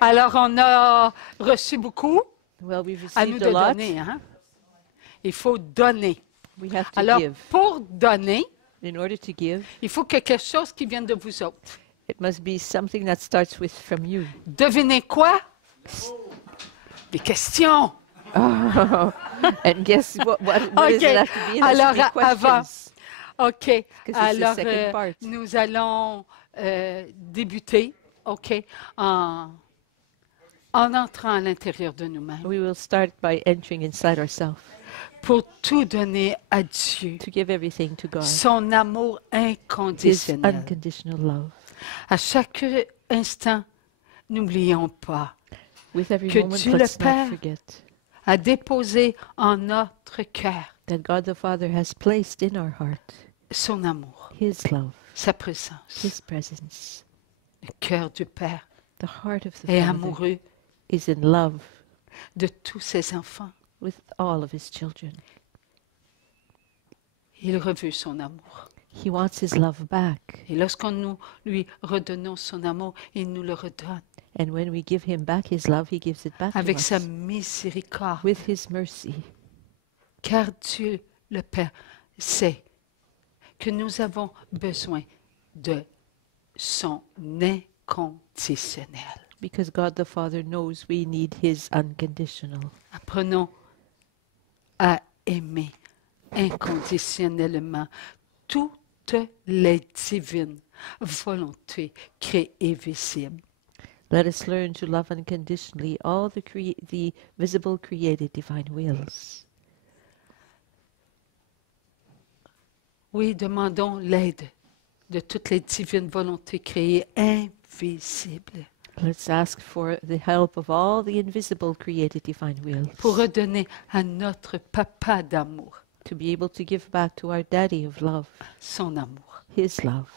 Alors, on a reçu beaucoup Well, we've à nous received de a lot. donner. Hein? Il faut donner. We have to Alors, give. pour donner, In order to give, il faut que quelque chose qui vienne de vous autres. it must be something that starts with from you. Devinez quoi? Des questions. And guess what does OK. it have to be? It has Alors, to be avant, questions. OK. Because it's the Alors, second part. nous allons débuter, OK, en entrant à l'intérieur de nous-mêmes We will start by entering inside ourselves pour tout donner à Dieu. to give everything to God. Son amour His inconditionnel. unconditional love. À chaque instant, n'oublions pas With every Que moment, Dieu le let's Père not forget à déposer en notre cœur that God the Father has placed in our heart son amour, His love, sa présence. His presence. Le cœur du Père The heart of the est Father amoureux is in love de tous ses enfants. with all of His children. Il reveut son amour. He wants His love back. Et lorsqu'on nous lui redonnons son amour, il nous le redonne And when we give Him back His love, He gives it back to avec sa us miséricorde. with His mercy. Car Dieu, le Père, sait que nous avons besoin de son inconditionnel. Because God the Father knows we need His unconditional. Apprenons à aimer inconditionnellement toutes les divines volontés créées visibles. Let us learn to love unconditionally all the visible created divine wills. Oui, demandons l'aide de toutes les divines volontés créées invisibles Let's ask for the help of all the invisible created divine wills pour redonner à notre papa d'amour to be able to give back to our Daddy of love son amour. His love.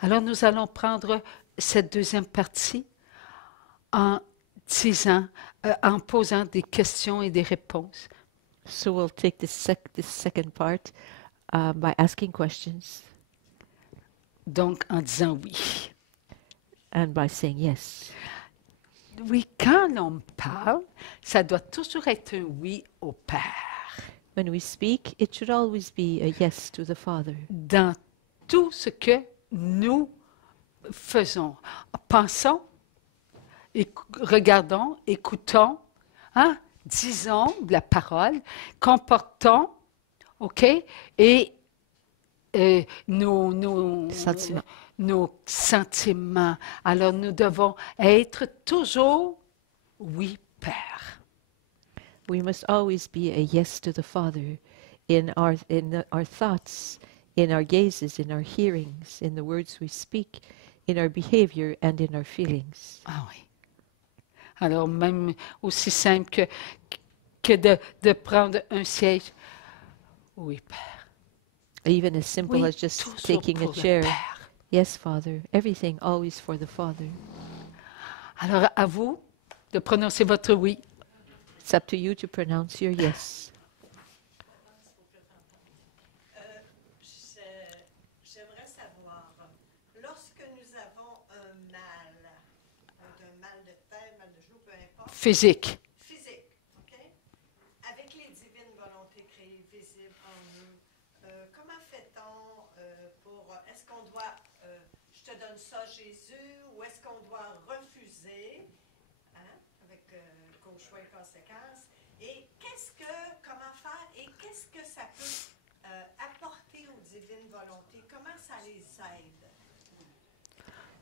Alors nous allons prendre cette deuxième partie en disant, en posant des questions et des réponses. So we'll take this second part by asking questions Donc en disant oui. and by saying yes. Oui, quand l'on parle, ça doit toujours être un oui au Père. When we speak, it should always be a yes to the Father. Dans tout ce que nous faisons, pensons, regardons, écoutons, hein, disons de la parole, comportons, OK, et Sentiments. nos sentiments. Alors nous devons être toujours oui, Père. We must always be a yes to the Father in our thoughts, in our gazes, in our hearings, in the words we speak, in our behavior and in our feelings. Ah oui. Alors même aussi simple que de prendre un siège. Oui, Père. Even as simple Oui, as just toujours taking a pour le chair. Père. Yes, Father. Everything always for the Father. Alors à vous de prononcer votre oui. It's up to you to pronounce your yes. J'aimerais savoir, lorsque nous avons un mal de tête, mal de genou, peu importe, Physique. physique, OK? Avec les divines volontés créées visibles en nous, comment fait-on pour, est-ce qu'on doit, je te donne ça Jésus, ou est-ce qu'on doit refuser, hein, avec choix et conséquences, et comment faire, et qu'est-ce que ça peut apporter aux divines volontés, comment ça les aide?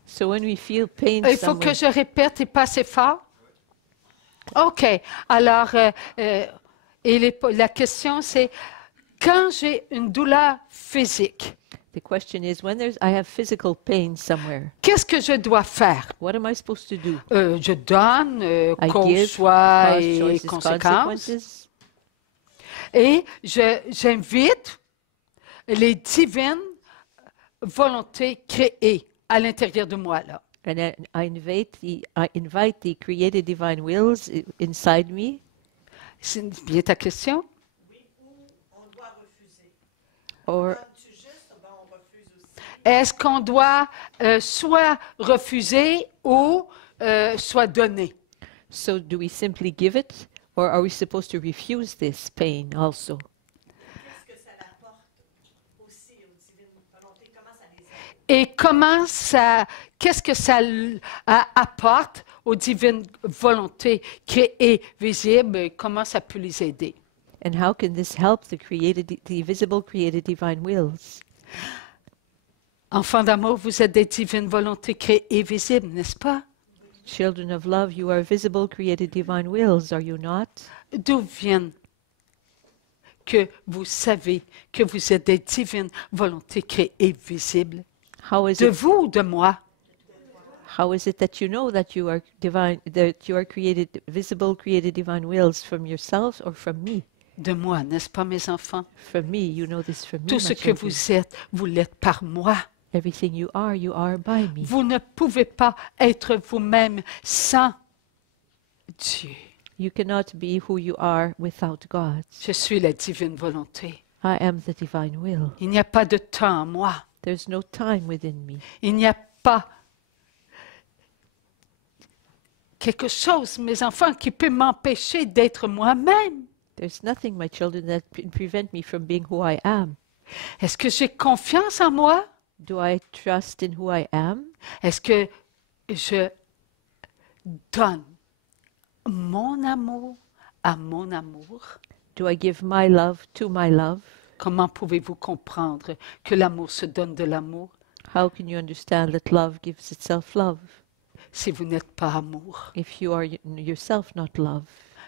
So when we feel pain Il faut que somewhere, je répète et pas assez fort. OK. Alors, la question, c'est quand j'ai une douleur physique, the question is, when I have physical pain somewhere, qu'est-ce que je dois faire? what am I supposed to do? Je donne, I cause, give, choix cause, et choices, conséquences. consequences. Et j'invite les divines volontés créées à l'intérieur de moi, là. And I invite the created divine wills inside me. C'est bien ta question? Oui, ou on doit refuser. Or Donnes-tu juste, ben on refuse aussi. Est-ce qu'on doit soit refuser ou soit donné. So do we simply give it, or are we supposed to refuse this pain also? Qu'est-ce que ça apporte aussi aux divines volontés? Comment ça les aide? Et qu'est-ce que ça apporte aux divines volontés créées, visibles, et comment ça peut les aider? And how can this help the visible created divine wills? Enfants d'amour, vous êtes des divines volontés créées, visibles, n'est-ce pas? Children of love, you are visible created divine wills, are you not? D'où viennent que vous savez que vous êtes des divines volontés créées, visibles? How is De it, vous ou de moi? how is it that you know that you are divine, that you are created, visible created divine wills from yourself or from me? De moi, n'est-ce pas, mes enfants? From me, you know this from me, Tout my ce que children. vous êtes, vous l'êtes par moi. Everything you are by me. Vous ne pouvez pas être vous-même sans Dieu. You cannot be who you are without God. Je suis la divine volonté. I am the divine will. Il n'y a pas de temps en moi. There's no time within me. Il n'y a pas quelque chose, mes enfants, qui peut m'empêcher d'être moi-même. There's nothing, my children, that can prevent me from being who I am. Est-ce que j'ai confiance en moi? Do I trust in who I am? Est-ce que je donne mon amour à mon amour? Do I give my love to my love? Comment pouvez-vous comprendre que l'amour se donne de l'amour How can you understand that love gives itself love si vous n'êtes pas amour? if you are yourself not love?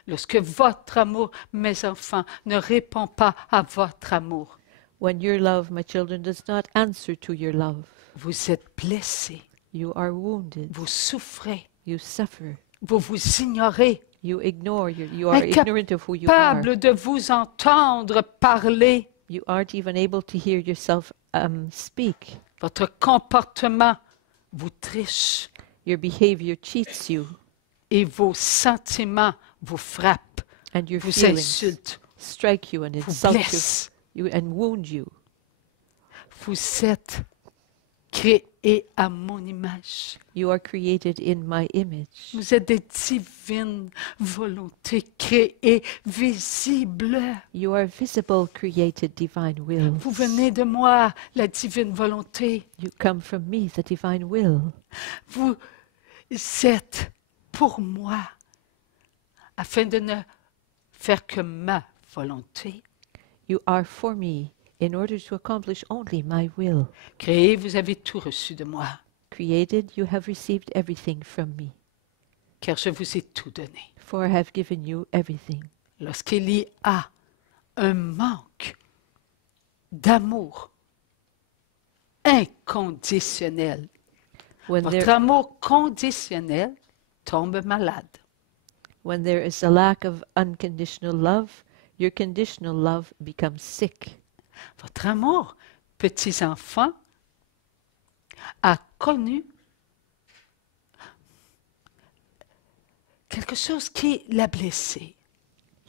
Lorsque votre amour, mes enfants, ne répond pas à votre amour, When your love, my children, does not answer to your love, vous êtes blessés, you are wounded, vous souffrez, you suffer, vous vous ignorez, you ignore, you are ignorant of who you are. capable de vous entendre parler. You aren't even able to hear yourself speak. Votre comportement vous triche Your behavior cheats you, et vos sentiments vous frappent, and your vous feelings insultent, strike you and vous insult blessent. you and wound you. Vous êtes créés à mon image. You are created in my image. Vous êtes des divines volontés créées, visibles. You are visible, created, divine will. Vous venez de moi, la divine volonté. You come from me, the divine will. Vous êtes pour moi, afin de ne faire que ma volonté. You are for me, in order to accomplish only my will. Créé, vous avez tout reçu de moi, Created, you have received everything from me, car je vous ai tout donné. for I have given you everything. Lorsqu'il y a un manque d'amour inconditionnel, When votre there, amour conditionnel tombe malade. when there is a lack of unconditional love, your conditional love becomes sick. Votre amour, petits enfants, a connu quelque chose qui l'a blessé.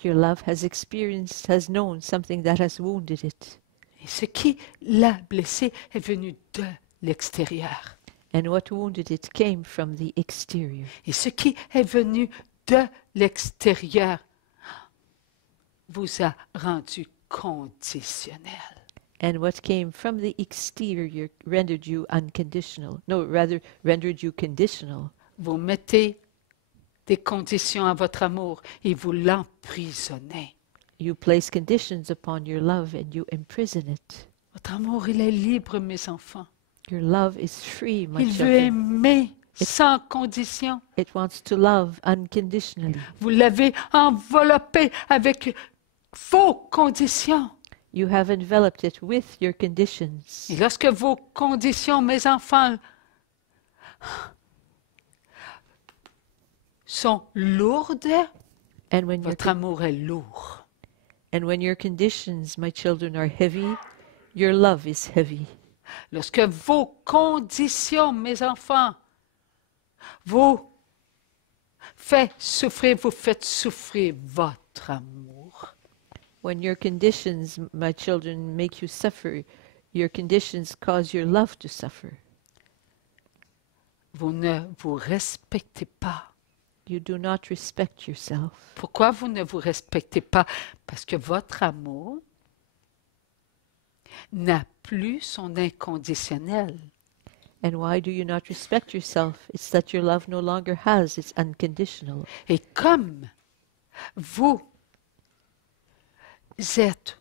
Your love has known something that has wounded it. Et ce qui l'a blessé est venu de l'extérieur. And what wounded it came from the exterior. Et ce qui est venu de l'extérieur vous a rendu conditionnel. And what came from the exterior rendered you unconditional. No, rather, rendered you conditional. Vous mettez des conditions à votre amour et vous l'emprisonnez. You place conditions upon your love and you imprison it. Votre amour, il est libre, mes enfants. Your love is free, my Il veut children. aimer sans condition. It wants to love unconditionally. Vous l'avez enveloppé avec vos conditions. You have enveloped it with your conditions. Et lorsque vos conditions, mes enfants, sont lourdes, And when your votre amour est lourd. and when your conditions, my children, are heavy, your love is heavy. Lorsque vos conditions, mes enfants, vous faites souffrir votre amour. When your conditions, my children, make you suffer, your conditions cause your love to suffer. vous ne vous respectez pas. You do not respect yourself. Pourquoi vous ne vous respectez pas? Parce que votre amour n'a plus son inconditionnel. And why do you not respect yourself? It's that your love no longer has its unconditional. Et comme vous êtes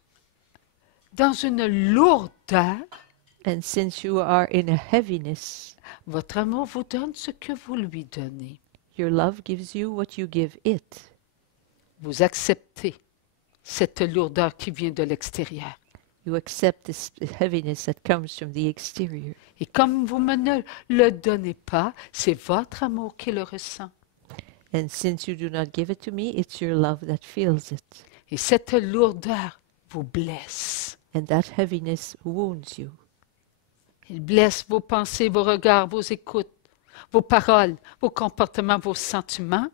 dans une lourdeur, And since you are in a heaviness, votre amour vous donne ce que vous lui donnez. your love gives you what you give it. Vous acceptez cette lourdeur qui vient de l'extérieur. You accept this heaviness that comes from the exterior. Et comme vous ne le donnez pas, c'est votre amour qui le ressent. And since you do not give it to me, it's your love that feels it. Et cette lourdeur vous blesse. And that heaviness wounds you. Il blesse vos pensées, vos regards, vos écoutes, vos paroles, vos comportements, vos sentiments.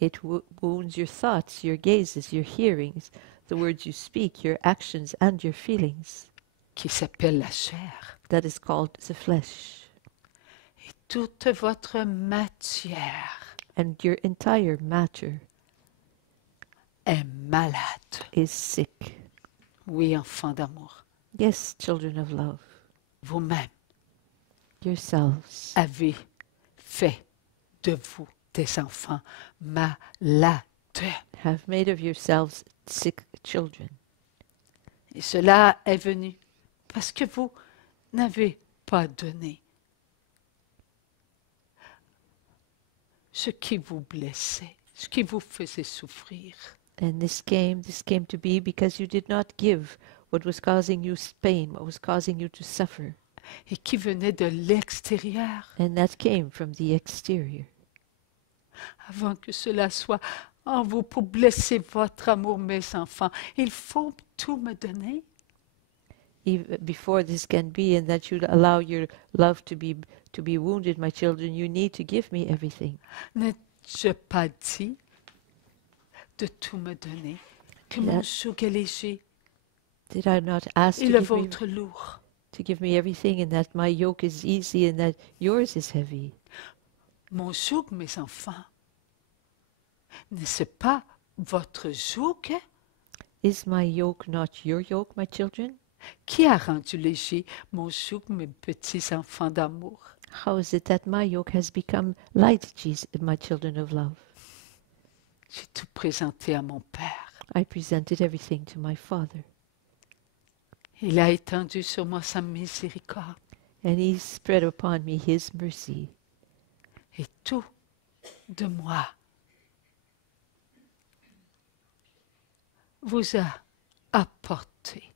It wounds your thoughts, your gazes, your hearings, the words you speak, your actions, and your feelings. Qui s'appelle la chair. That is called the flesh. Et toute votre matière And your entire matter est malade. is sick. Oui, enfants d'amour, Yes, children of love, vous-même yourselves avez fait de vous des enfants malades. have made of yourselves sick children. Et cela est venu parce que vous n'avez pas donné ce qui vous blessait, ce qui vous faisait souffrir. And this came to be because you did not give what was causing you pain, what was causing you to suffer. Et qui venait de l'extérieur. And that came from the exterior. Avant que cela soit en vous pour blesser votre amour, mes enfants, il faut tout me donner. Even before this can be, and that you allow your love to be wounded, my children, you need to give me everything. N'ai-je pas dit de tout me donner, que mon joug est léger Did I not ask et le vôtre lourd? to give me everything, and that my yoke is easy and that yours is heavy? Mon joug, mes enfants, n'est-ce pas votre joug Is my yoke not your yoke, my children? qui a rendu léger mon joug, mes petits enfants d'amour? How is it that my yoke has become light, Jesus, my children of love? J'ai tout présenté à mon Père. I presented everything to my Father, Il a étendu sur moi sa miséricorde and He spread upon me His mercy, et tout de moi vous a apporté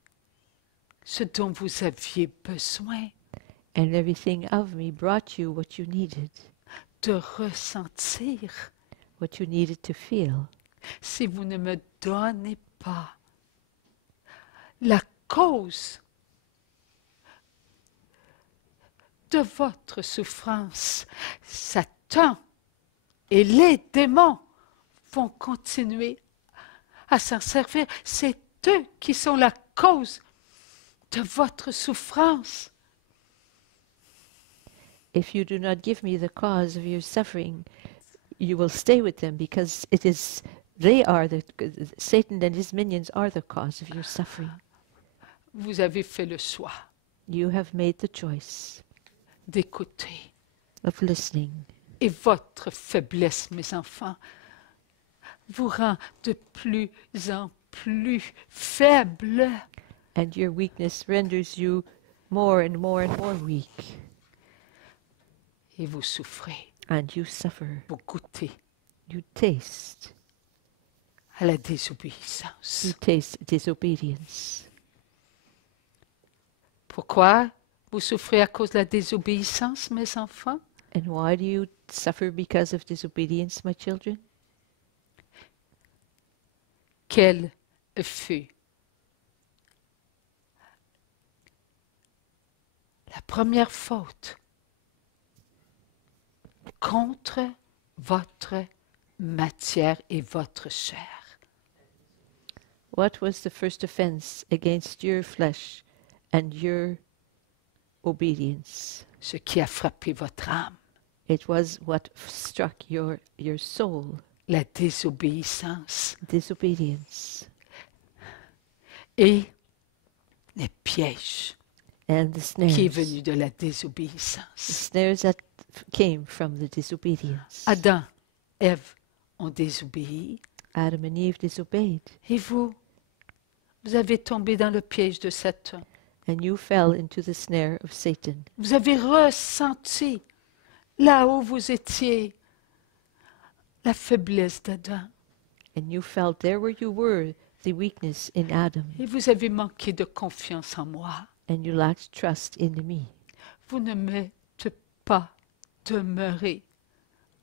ce dont vous aviez besoin and everything of me brought you what you needed, de ressentir. what you needed to feel. Si vous ne me donnez pas la cause de votre souffrance, Satan et les démons vont continuer à s'en servir. C'est eux qui sont la cause de votre souffrance. If you do not give me the cause of your suffering, you will stay with them, because Satan and his minions are the cause of your suffering. Vous avez fait le choix You have made the choice d'écouter. of listening, Et votre faiblesse, mes enfants, vous rend de plus en plus faible. and your weakness renders you more and more and more weak, Et vous souffrez, and you suffer. vous goûtez You taste à la désobéissance. You taste disobedience. Pourquoi vous souffrez à cause de la désobéissance, mes enfants? And why do you suffer because of disobedience, my children? Quelle fut la première faute contre votre matière et votre chair? What was the first offense against your flesh and your obedience? Ce qui a frappé votre âme. It was what struck your soul, la désobéissance disobedience, et les pièges and the qui est snares. venu de la The désobéissance. snares that came from the disobedience. Adam, Ève ont désobéi Adam and Eve disobeyed, et vous avez tombé dans le piège de Satan. and you fell into the snare of Satan. Vous avez ressenti là où vous étiez la faiblesse d'Adam. And you felt there where you were, the weakness in Adam, Et vous avez manqué de confiance en moi. and you lacked trust in me. Vous ne m'êtes pas demeuré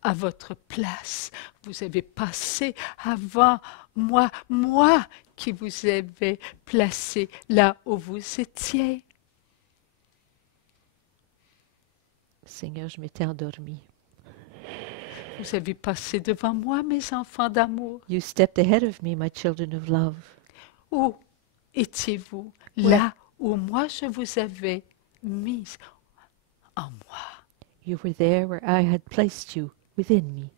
à votre place. Vous avez passé avant moi, moi qui vous avais placé là où vous étiez. Seigneur, je m'étais endormi. Vous avez passé devant moi, mes enfants d'amour. You stepped ahead of me, my children of love. Où étiez-vous? Ouais. Là où moi je vous avais mise en moi. You were there where I had placed you within me.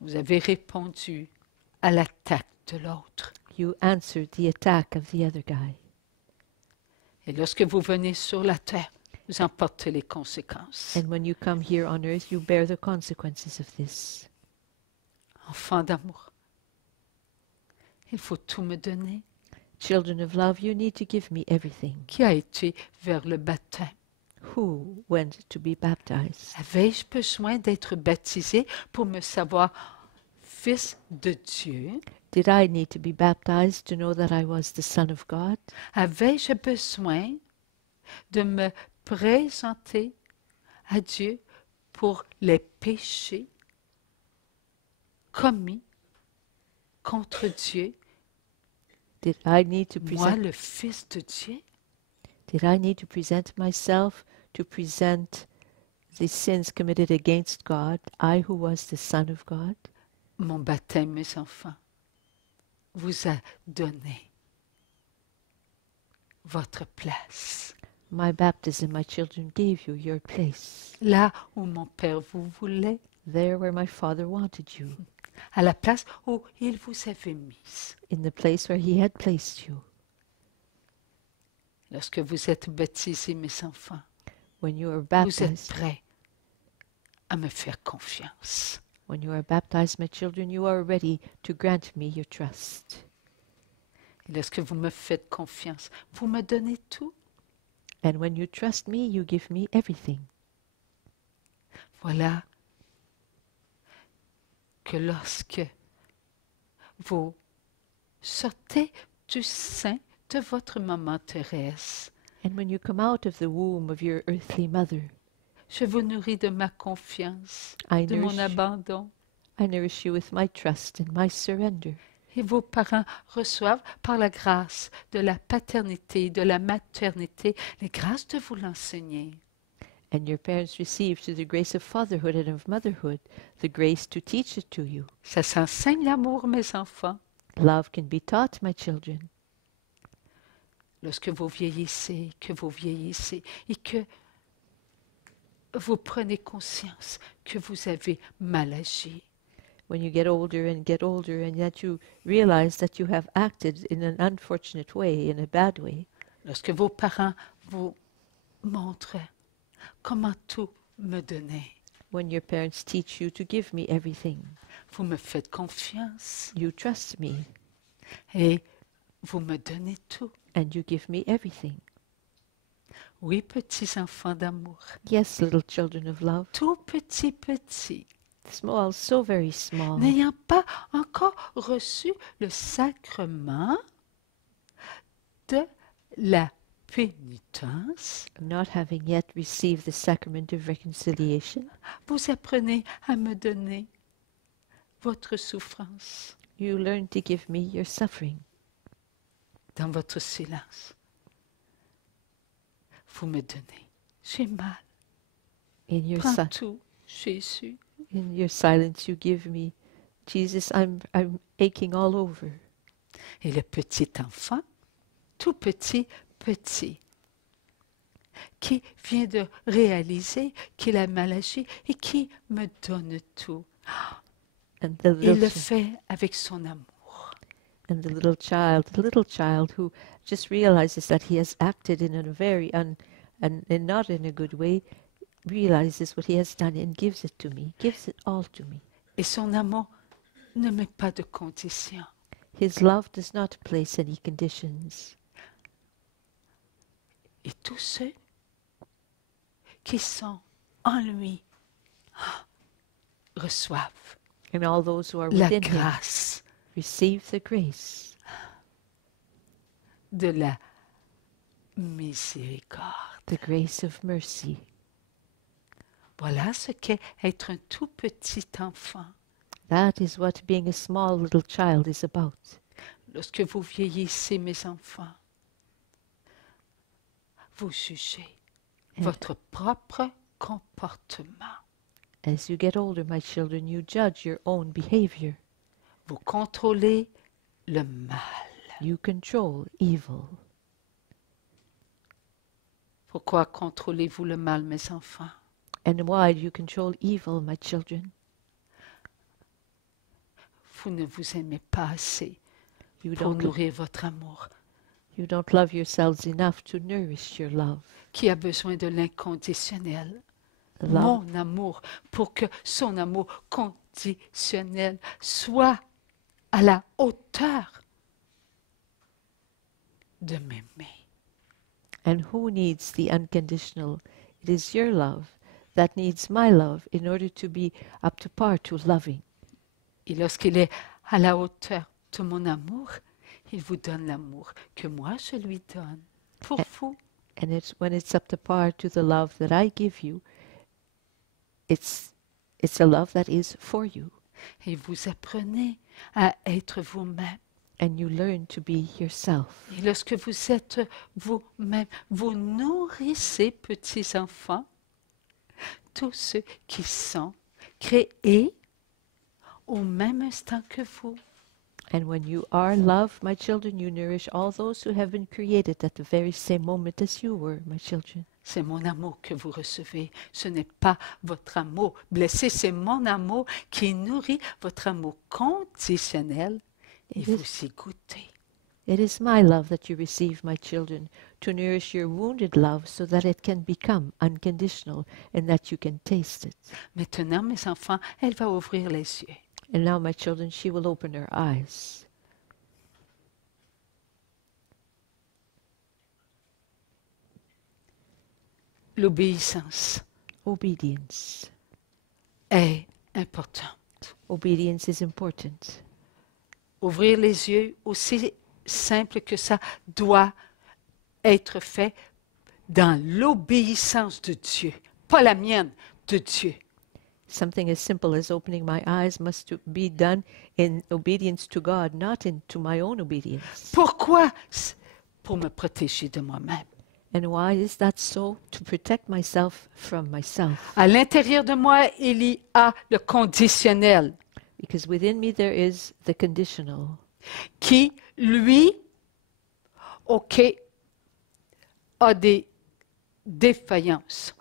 Vous avez répondu à l'attaque de l'autre. You answered the attack of the other guy. Et lorsque vous venez sur la terre, vous en portez les conséquences. And when you come here on earth, you bear the consequences of this. Enfants d'amour, il faut tout me donner. Children of love, you need to give me everything. Qui a été vers le baptême? Who went to be baptized? Avais-je besoin d'être baptisé pour me savoir fils de Dieu? Did I need to be baptized to know that I was the Son of God? Avais-je besoin de me présenter à Dieu pour les péchés commis contre Dieu, Did I need to moi present? le Fils de Dieu? Did I need to present myself to present the sins committed against God? I who was the Son of God. Mon baptême, mes enfants, vous a donné votre place. My baptism, my children, gave you your place. Là où mon Père vous voulait, There where my Father wanted you. à la place où il vous avait mise. In the place where He had placed you. Lorsque vous êtes baptisés, mes enfants, When you are vous êtes baptized, prêts à me faire confiance. when you are baptized, my children, you are ready to grant me your trust. Et lorsque vous me faites confiance, vous me donnez tout. And when you trust me, you give me everything. Voilà que lorsque vous sortez du sein de votre maman terrestre, And when you come out of the womb of your earthly mother, je vous nourris de ma confiance, I de mon nourish, abandon. I nourish you with my trust and my surrender. Et vos parents reçoivent par la grâce de la paternité, de la maternité, les grâces de vous l'enseigner. And your parents receive through the grace of fatherhood and of motherhood the grace to teach it to you. Ça s'enseigne l'amour, mes enfants. Love can be taught, my children. Lorsque vous vieillissez et que vous prenez conscience que vous avez mal agi. When you get older and that you realize that you have acted in an unfortunate way, in a bad way. Lorsque vos parents vous montrent comment tout me donner, When your parents teach you to give me everything, vous me faites confiance you trust me et vous me donnez tout. and you give me everything. Oui, petits enfants d'amour, Yes, little children of love, tout petits, small, so very small, n'ayant pas encore reçu le sacrement de la pénitence, not having yet received the sacrament of reconciliation. vous apprenez à me donner votre souffrance You learn to give me your suffering. dans votre silence. Vous me donnez. J'ai mal. In your, Prends si- tout, Jésus. in your silence, you give me, Jesus, I'm aching all over. Et le petit enfant, tout petit, qui vient de réaliser qu'il a mal agi et qui me donne tout. And the Il le little, fait avec son amour. and the little child who just realizes that he has acted in a very and not in a good way, realizes what he has done and gives it to me, gives it all to me. Et son amour ne met pas de conditions. His love does not place any conditions. Et tous ceux qui sont en lui reçoivent And all those who are la within him grâce receive the grace de la miséricorde. the grace of mercy. Voilà ce qu'est être un tout petit enfant. That is what being a small little child is about. Lorsque vous vieillissez, mes enfants, vous jugez votre propre comportement. As you get older, my children, you judge your own behavior. Vous contrôlez le mal. You control evil. Pourquoi contrôlez-vous le mal, mes enfants? And why do you control evil, my children? Vous ne vous aimez pas assez You pour don't, nourrir votre amour, you don't love yourselves enough to nourish your love. qui a besoin de l'inconditionnel. Love, Mon amour, pour que son amour conditionnel soit à la hauteur de m'aimer. and who needs the unconditional? It is your love that needs my love in order to be up to par to loving. Et lorsqu'il est à la hauteur de mon amour, il vous donne l'amour que moi je lui donne pour vous. And it's when it's up to par to the love that I give you, it's a love that is for you. Et vous apprenez à être vous-même. And you learn to be yourself. Et lorsque vous êtes vous-même, vous nourrissez, petits enfants, tous ceux qui sont créés au même instant que vous. And when you are love, my children, you nourish all those who have been created at the very same moment as you were, my children. C'est mon amour que vous recevez. Ce n'est pas votre amour blessé, c'est mon amour qui nourrit votre amour conditionnel et It vous is- y goûtez. It is my love that you receive, my children, to nourish your wounded love so that it can become unconditional and that you can taste it. Maintenant, mes enfants, elle va ouvrir les yeux. And now, my children, she will open her eyes. L'obéissance Obedience. est importante. Obedience is important. Ouvrir les yeux, aussi simple que ça, doit être fait dans l'obéissance de Dieu. Pas la mienne, de Dieu. Something as simple as opening my eyes must be done in obedience to God, not to my own obedience. Pourquoi? Pour me protéger de moi-même. And why is that so? To protect myself from myself. À l'intérieur de moi, il y a le conditionnel Because within me there is the conditional, qui, lui, OK, a des défaillances.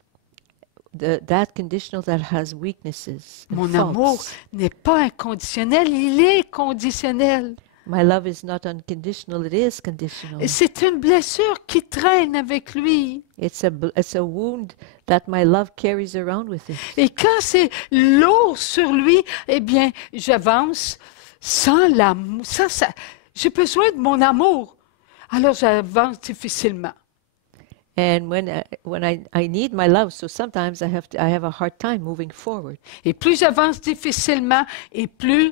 that conditional that has weaknesses and Mon amour faults. n'est pas inconditionnel, il est conditionnel. My love is not unconditional, it is conditional. C'est une blessure qui traîne avec lui. It's a wound that my love carries around with it. Et quand c'est lourd sur lui, eh bien, j'avance sans l'amour. J'ai besoin de mon amour. Alors j'avance difficilement. And when I need my love, so sometimes I have a hard time moving forward. Et plus j'avance difficilement, et plus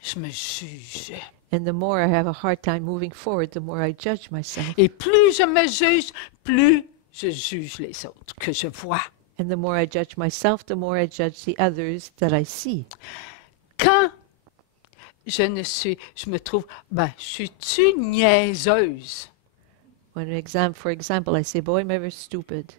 je me juge. And the more I have a hard time moving forward, the more I judge myself. Et plus je me juge, plus je juge les autres que je vois. And the more I judge myself, the more I judge the others that I see. Quand je me trouve, suis-tu niaiseuse? For example, I say, boy, I'm ever stupid.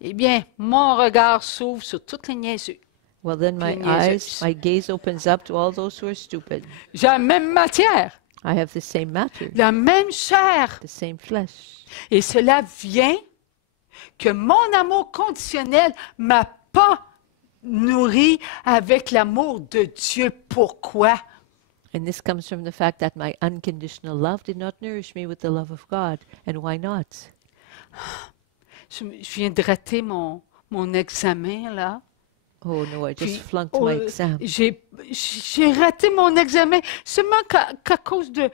Eh bien, mon regard s'ouvre sur toutes les niaiseux. Well, then my Niaiseuses. my gaze opens up to all those who are stupid. J'ai la même matière, I have the same matter, la même chair. the same flesh. Et cela vient que mon amour conditionnel m'a pas nourri avec l'amour de Dieu. Pourquoi? And this comes from the fact that my unconditional love did not nourish me with the love of God. And why not? Je viens de rater mon examen, là. Oh no, I just Puis, flunked my exam. j'ai raté mon examen seulement qu'à cause d'une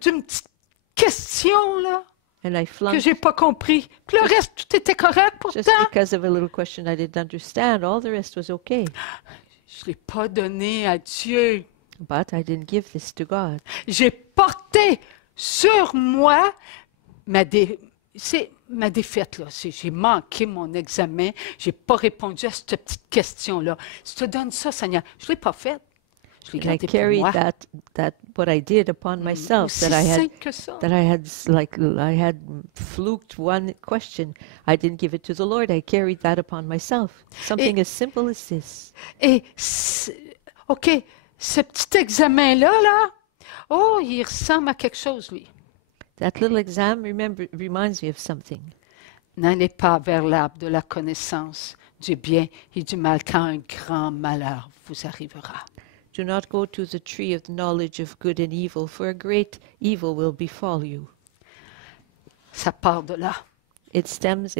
petite question, là, And I que flunked j'ai pas compris. Puis le reste, tout était correct just pourtant. because of a little question I didn't understand. All the rest was okay. Je l'ai pas donné à Dieu. But I didn't give this to God. J'ai porté sur moi c'est ma défaite, là. J'ai manqué mon examen. J'ai pas répondu à cette petite question-là. Je te donne ça, Seigneur. Je l'ai pas fait. Je l'ai And I gardé pour carried moi. that what I did upon myself, Aussi that I simple que ça. had fluked one question. I didn't give it to the Lord. I carried that upon myself. Something as simple as this. Et, OK, ce petit examen-là, là, oh, il ressemble à quelque chose, lui. That little exam reminds me of something. N'allez pas vers l'arbre de la connaissance du bien et du mal, quand un grand malheur vous arrivera. Do not go to the tree of the knowledge of good and evil, for a great evil will befall you. Ça part de là, It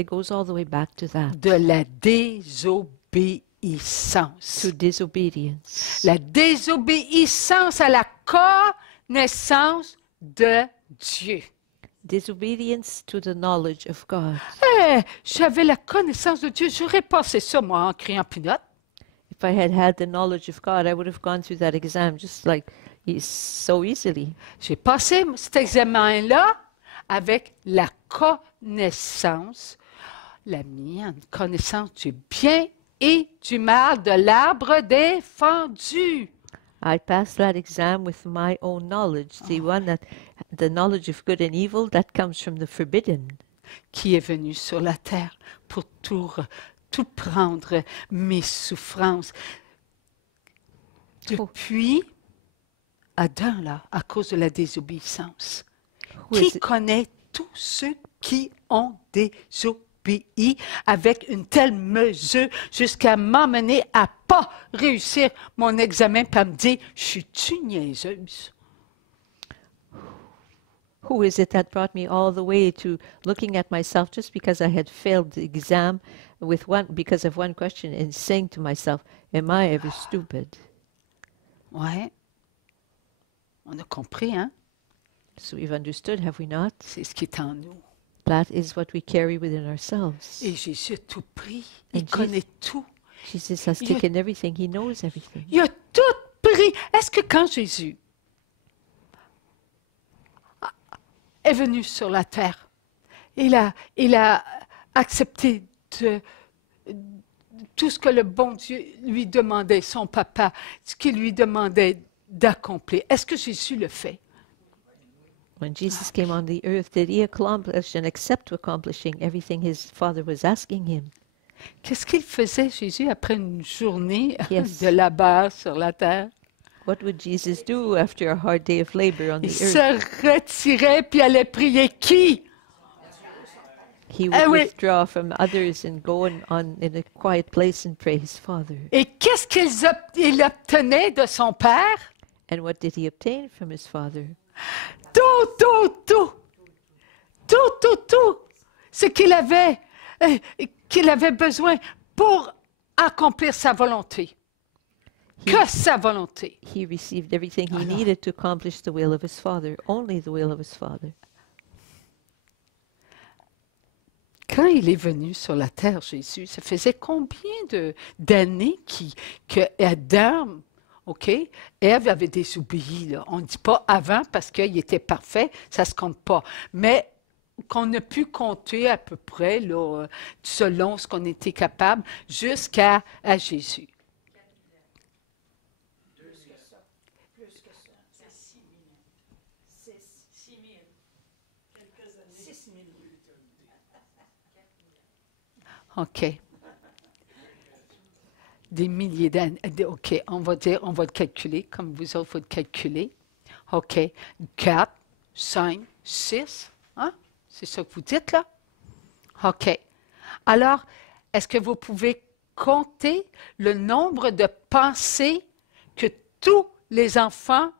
goes all the way back to that, de la désobéissance. to disobedience. La désobéissance à la connaissance de Dieu. Disobedience to the knowledge of God. J'avais la connaissance de Dieu, j'aurais passé ça, moi, en criant pinotte. If I had had the knowledge of God, I would have gone through that exam just like so easily. J'ai passé cet examen-là avec la connaissance, la mienne, connaissance du bien et du mal de l'arbre défendu. I passed that exam with my own knowledge, the knowledge of good and evil that comes from the forbidden, Qui est venu sur la terre pour tout prendre mes souffrances. Depuis Adam, là, à cause de la désobéissance. Qui connaît tous ceux qui ont désobéi avec une telle mesure jusqu'à m'emmener à pas réussir mon examen et à me dire, je suis-tu niaiseuse? Who is it that brought me all the way to looking at myself just because I had failed the exam because of one question and saying to myself, am I ever stupid? Ouais. On a compris, hein? So we've understood, have we not? C'est ce qui est en nous. That is what we carry within ourselves. Et Jésus a tout pris. Il And connaît tout. Jesus has Yeah. taken everything. He knows everything. Il a tout pris. Est-ce que quand Jésus est venu sur la terre, il a accepté tout ce que le bon Dieu lui demandait, son papa, ce qu'il lui demandait d'accomplir. Est-ce que Jésus le fait? When Jesus came on the earth, did he accomplish and accept accomplishing everything his Father was asking him? Qu'est-ce qu'il faisait, Jésus, après une journée Yes. de labeur sur la terre? What would Jesus do after a hard day of labor on Il the earth? se retirait puis allait prier qui? He would Ah oui. withdraw from others and go in a quiet place and pray his Father. Et qu'est-ce qu'il obtenait de son Père? And what did he obtain from his Father? Tout ce qu'il avait besoin pour accomplir sa volonté. Que sa volonté. He received everything he needed to accomplish the will of his Father, only the will of his Father. Quand il est venu sur la terre, Jésus, ça faisait combien d'années que Adam, OK, Ève avait désobéi, là. On ne dit pas avant parce qu'il était parfait, ça ne se compte pas. Mais qu'on a pu compter à peu près, là, selon ce qu'on était capable, jusqu'à Jésus. OK. Des milliers d'années. OK, on va le calculer, comme vous autres, vous le calculez. OK. 4, 5, 6. Hein? C'est ça que vous dites, là? OK. Alors, est-ce que vous pouvez compter le nombre de pensées que tous les enfants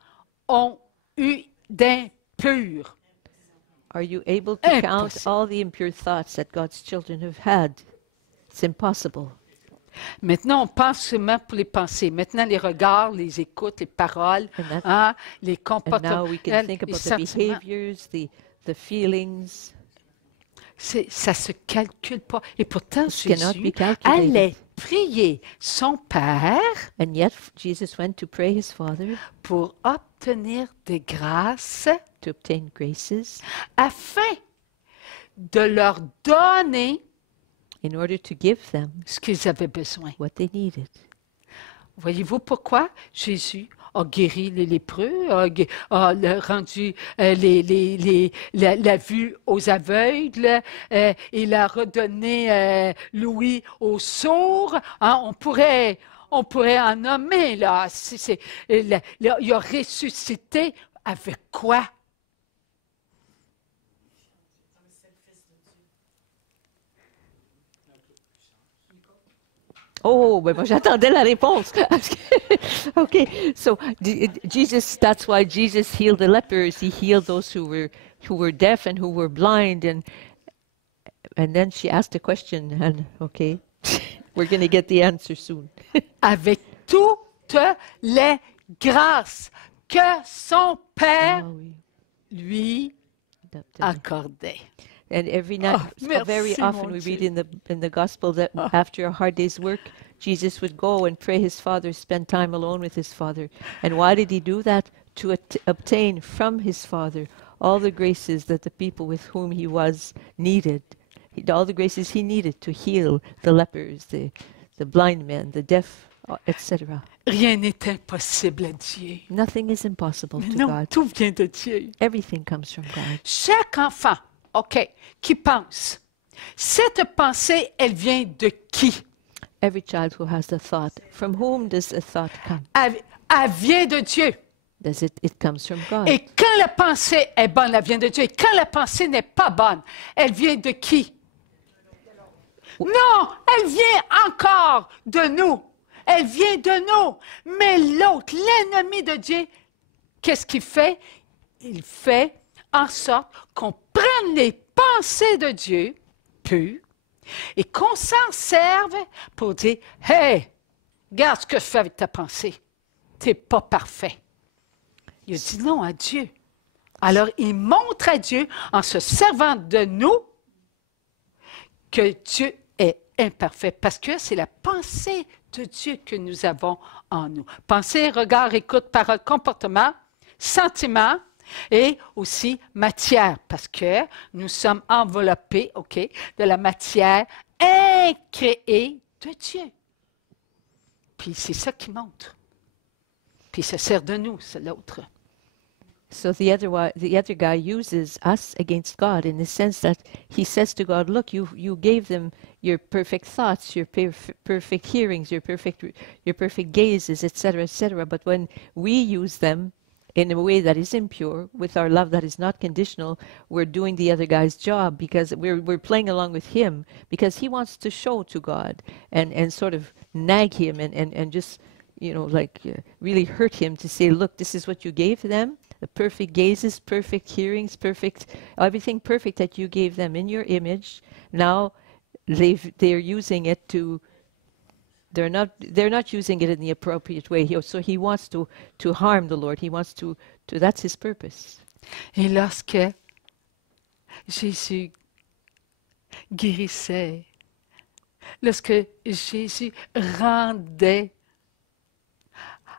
ont eu d'impures? Are you able to count Impossible. all the impure thoughts that God's children have had? It's impossible. Maintenant, on pense seulement pour les pensées. Maintenant, les regards, les écoutes, les paroles, hein, les And comportements, now we can think les about the sentiments. behaviors, the feelings. Ça se calcule pas. Et pourtant, It cannot be Jésus calculated. allait prier son Père And yet Jesus went to pray his Father pour obtenir des grâces to obtain graces afin de leur donner in order to give them ce qu'ils avaient besoin. what they needed. Voyez-vous pourquoi Jésus a guéri les lépreux, rendu la vue aux aveugles, il a redonné l'ouïe aux sourds. Hein, on pourrait en nommer, là. Il a ressuscité avec quoi? Oh, ben moi j'attendais la réponse. Okay, so Jesus, that's why Jesus healed the lepers. He healed those who were deaf and who were blind, and then she asked a question, and okay, we're going to get the answer soon. Avec toutes les grâces que son Père Ah oui. lui accordait. And every night, very merci, often mon we read Dieu. in the gospel that after a hard day's work, Jesus would go and pray his Father, spend time alone with his Father. And why did he do that? To obtain from his Father all the graces that the people with whom he was needed, all the graces he needed to heal the lepers, the blind men, the deaf, etc. Rien n'est impossible à Dieu. Nothing is impossible Mais to non, God. tout vient de Dieu. Everything comes from God. Chaque enfant, OK, qui pense, cette pensée, elle vient de qui? Every child who has the thought, from whom does the thought come? Elle vient de Dieu. It comes from God. Et quand la pensée est bonne, elle vient de Dieu. Et quand la pensée n'est pas bonne, elle vient de qui? Non, elle vient encore de nous. Elle vient de nous. Mais l'autre, l'ennemi de Dieu, qu'est-ce qu'il fait? Il fait en sorte qu'on prenne les pensées de Dieu, pures, et qu'on s'en serve pour dire, « Hey, regarde ce que je fais avec ta pensée. T'es pas parfait. » Il a dit non à Dieu. Alors, il montre à Dieu, en se servant de nous, que Dieu est imparfait, parce que c'est la pensée de Dieu que nous avons en nous. Pensée, regard, écoute, parole, comportement, sentiment et aussi matière, parce que nous sommes enveloppés, OK, de la matière incréée de Dieu. Puis c'est ça qui montre. Puis ça sert de nous, c'est l'autre. So the other guy uses us against God in the sense that he says to God, look, you gave them your perfect thoughts, your perfect hearings, your perfect gazes, etc., etc. But when we use them in a way that is impure, with our love that is not conditional, we're doing the other guy's job because we're playing along with him because he wants to show to God and sort of nag him and just, you know, like really hurt him to say, look, this is what you gave them. The perfect gazes, perfect hearings, perfect, everything perfect that you gave them in your image. Now they're using it to, they're not using it in the appropriate way. So he wants to harm the Lord. He wants to that's his purpose. Et lorsque Jésus guérissait, lorsque Jésus rendait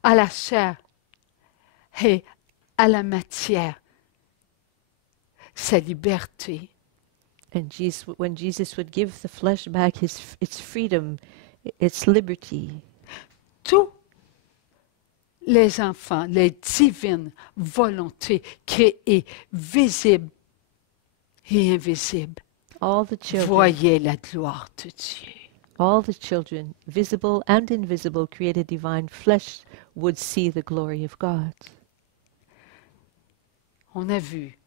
à la chair et à la matière sa liberté. And when Jesus would give the flesh back its freedom, its liberty. Tous les enfants, les divines volontés créées, visibles et invisibles, All the children, voyaient la gloire de Dieu. all the children, visible and invisible, created divine flesh, would see the glory of God. On a vu,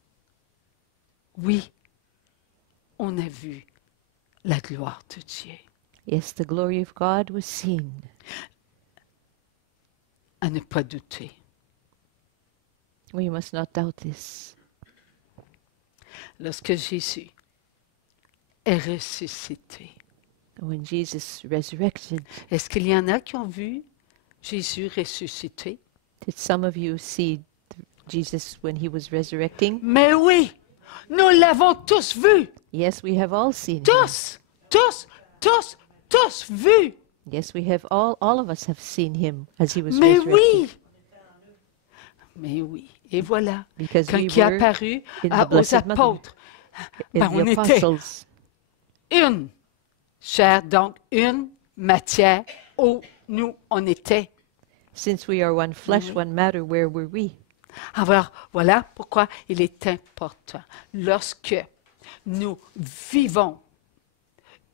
oui, on a vu la gloire de Dieu. Yes, the glory of God was seen. À ne pas douter. We must not doubt this. Lorsque Jésus est ressuscité, When Jesus resurrected, est-ce qu'il y en a qui ont vu Jésus ressuscité? did some of you see Jesus when he was resurrecting? Mais oui, nous l'avons tous vu. Yes, we have all seen him. Tous, tous, tous, tous vu. Yes, we have all of us have seen him as he was Mais resurrected. oui. Mais oui. Et voilà, Because quand we il est were apparu in the aux Blessed Mother, apôtres, in ben, the on était apostles. une chair, donc une matière où nous on était. Since we are one flesh, one matter, where were we? Alors, voilà pourquoi il est important, lorsque nous vivons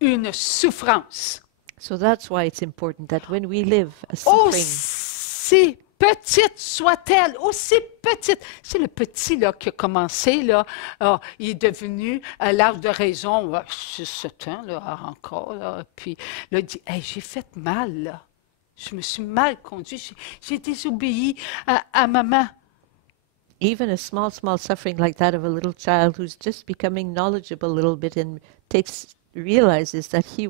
une souffrance, So that's why it's important that when we live a suffering, aussi petite soit-elle, aussi petite. C'est le petit là, qui a commencé, là, il est devenu à l'âge de raison, 6-7 ans là, encore, là, puis là, il dit, hey, j'ai fait mal, là. Je me suis mal conduit, j'ai désobéi à maman. even a small suffering like that of a little child who's just becoming knowledgeable a little bit and realizes that he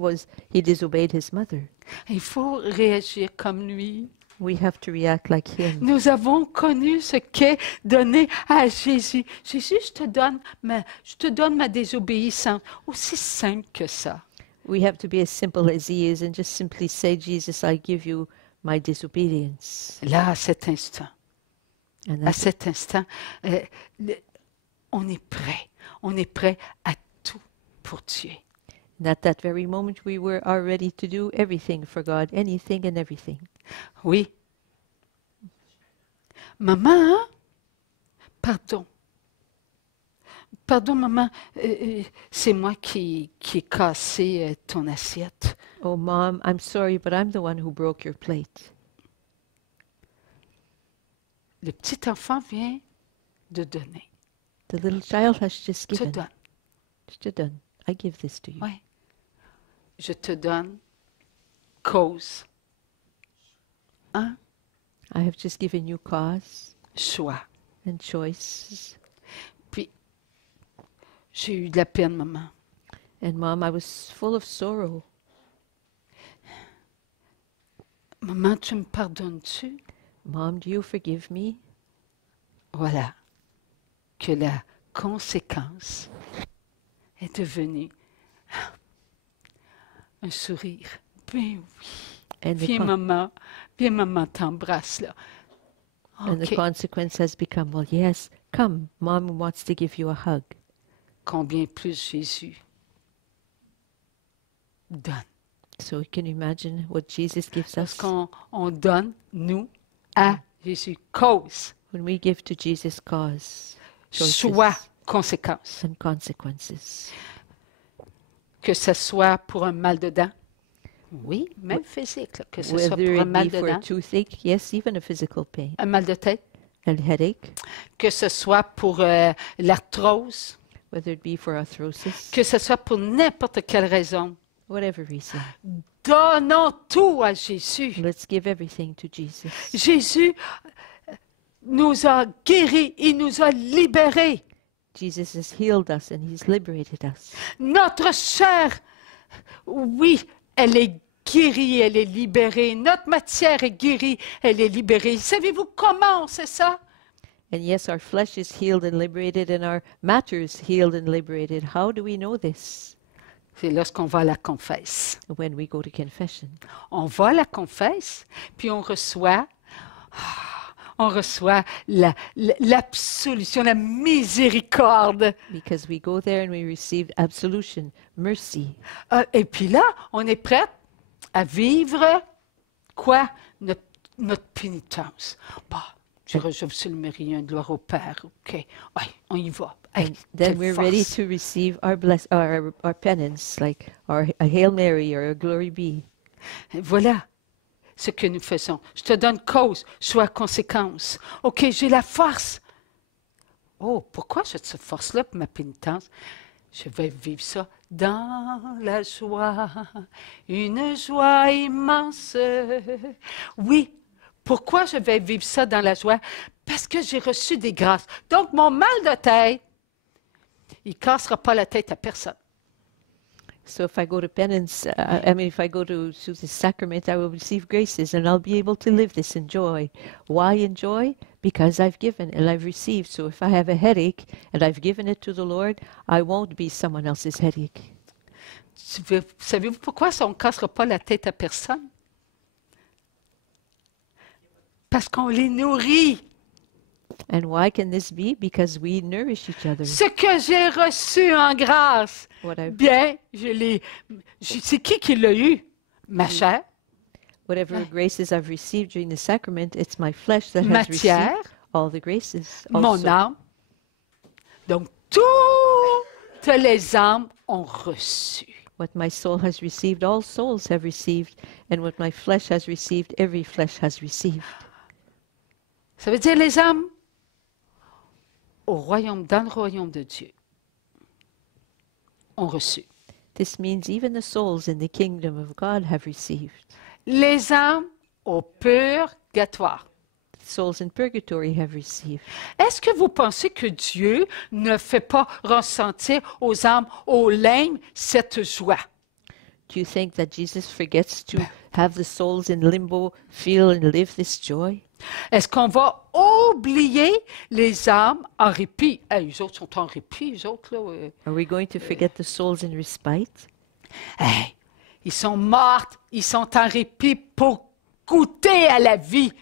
disobeyed his mother. Il faut réagir comme lui. We have to react like him. Nous avons connu ce qu'est donné à Jésus. Jésus, je te donne ma désobéissance. Aussi simple que ça. We have to be as simple as he is and just simply say, Jesus, I give you my disobedience. Là, à cet instant, And à that's cet instant, on est prêt. On est prêt à tout pour Dieu. And at that very moment, we are ready to do everything for God, anything and everything. Oui. Maman, hein? Pardon. Pardon, maman, c'est moi qui ai cassé ton assiette. Oh, Mom, I'm sorry, but I'm the one who broke your plate. Le petit enfant vient de donner. The little child has just Je te given. donne. Just done. I give this to you. Oui. Je te donne cause. Un I have just given you cause choix. and choices. Puis, j'ai eu de la peine, maman. And Mom, I was full of sorrow. Maman, tu me pardonnes-tu? Mom, do you forgive me? Voilà. Que la conséquence est devenue un sourire. Ben oui. And the, Viens, maman t'embrasse, là. and the OK. consequence has become, well, yes, come. Mom wants to give you a hug. Combien plus Jésus donne. So you can imagine what Jesus gives us. Lorsqu'on donne, nous, à Jésus, cause, When we give to Jesus cause, choices, choix, conséquence. and consequences. Que ce soit pour un mal de dents, oui, même physique, là, que ce soit Whether pour un it mal be de for a dents, toothache, yes, even a physical pain, un mal de tête, a headache, que ce soit pour l'arthrose, whether it be for arthrosis, que ce soit pour n'importe quelle raison. whatever reason. Donnons tout à Jésus. Let's give everything to Jesus. Jésus nous a guéris, il nous a libérés. Jesus has healed us and he's liberated us. Notre chair, oui, elle est guérie, elle est libérée. Notre matière est guérie, elle est libérée. Savez-vous comment on sait ça? And yes, our flesh is healed and liberated and our matter is healed and liberated. How do we know this? C'est lorsqu'on va à la confesse. When we go to confession. On va à la confesse, puis on reçoit l'absolution, la miséricorde. Because we go there and we receive absolution, mercy. Et puis là, on est prêt à vivre quoi? Notre pénitence. Bah, je vous le mérite, une gloire au Père. OK. Ouais, on y va. Hey, And then quelle we're ready force. to receive our penance, like a Hail Mary or a Glory Be. Et voilà ce que nous faisons. Je te donne cause, soit conséquence. OK, j'ai la force. Oh, pourquoi j'ai cette force-là pour ma pénitence? Je vais vivre ça dans la joie, une joie immense. Oui, pourquoi je vais vivre ça dans la joie? Parce que j'ai reçu des grâces. Donc, mon mal de tête, il ne cassera pas la tête à personne. So if I go to penance, if I go to the sacrament, I will receive graces and I'll be able to live this in joy. Why in joy? Because I've given and I've received. So if I have a headache and I've given it to the Lord, I won't be someone else's headache. Savez-vous pourquoi on ne cassera pas la tête à personne? Parce qu'on les nourrit. And why can this be? Because we nourish each other. Ce que j'ai reçu en grâce, What I've, bien, c'est qui l'a eu? Ma chair, whatever graces I've received during the sacrament, it's my flesh that has matière, received all the graces. mon Also. âme. Donc, toutes les âmes ont reçu. What my soul has received, all souls have received. And what my flesh has received, every flesh has received. Ça veut dire les âmes dans le royaume de Dieu ont reçu. This means even the souls in the kingdom of God have received. Les âmes au purgatoire. Souls in purgatory have received. Est-ce que vous pensez que Dieu ne fait pas ressentir aux âmes au lème cette joie? Do you think that Jesus forgets to have the souls in limbo feel and live this joy? Est-ce qu'on va oublier les âmes en répit? Hey, eux autres sont en répit, eux autres, là. Are we going to forget the souls in respite? Hey, ils sont morts, ils sont en répit pour goûter à la vie.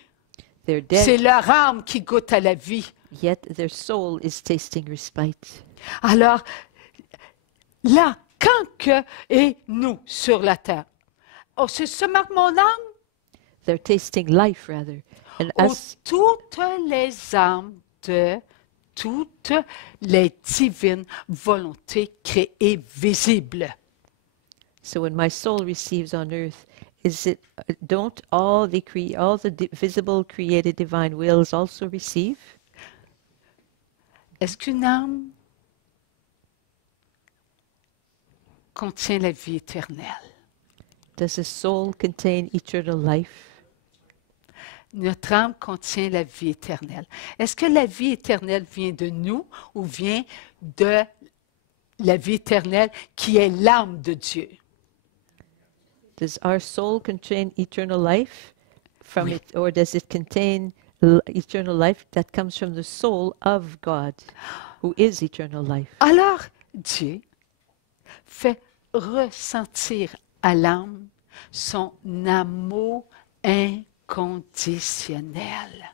They're C'est dead, leur âme qui goûte à la vie. yet their soul is tasting respite. Alors, là, quand que et nous sur la terre? Oh, c'est ça, marque mon âme? They're tasting life, rather. And Oh, as toutes les âmes de toutes les divines volontés créées visibles. so, when my soul receives on earth, don't all the visible created divine wills also receive? Est-ce qu'une âme contient la vie éternelle? Does a soul contain eternal life? Notre âme contient la vie éternelle. Est-ce que la vie éternelle vient de nous ou vient de la vie éternelle qui est l'âme de Dieu? Does our soul contain eternal life from Oui. it, or does it contain eternal life that comes from the soul of God, who is eternal life? Alors, Dieu fait ressentir à l'âme son amour inconditionnel.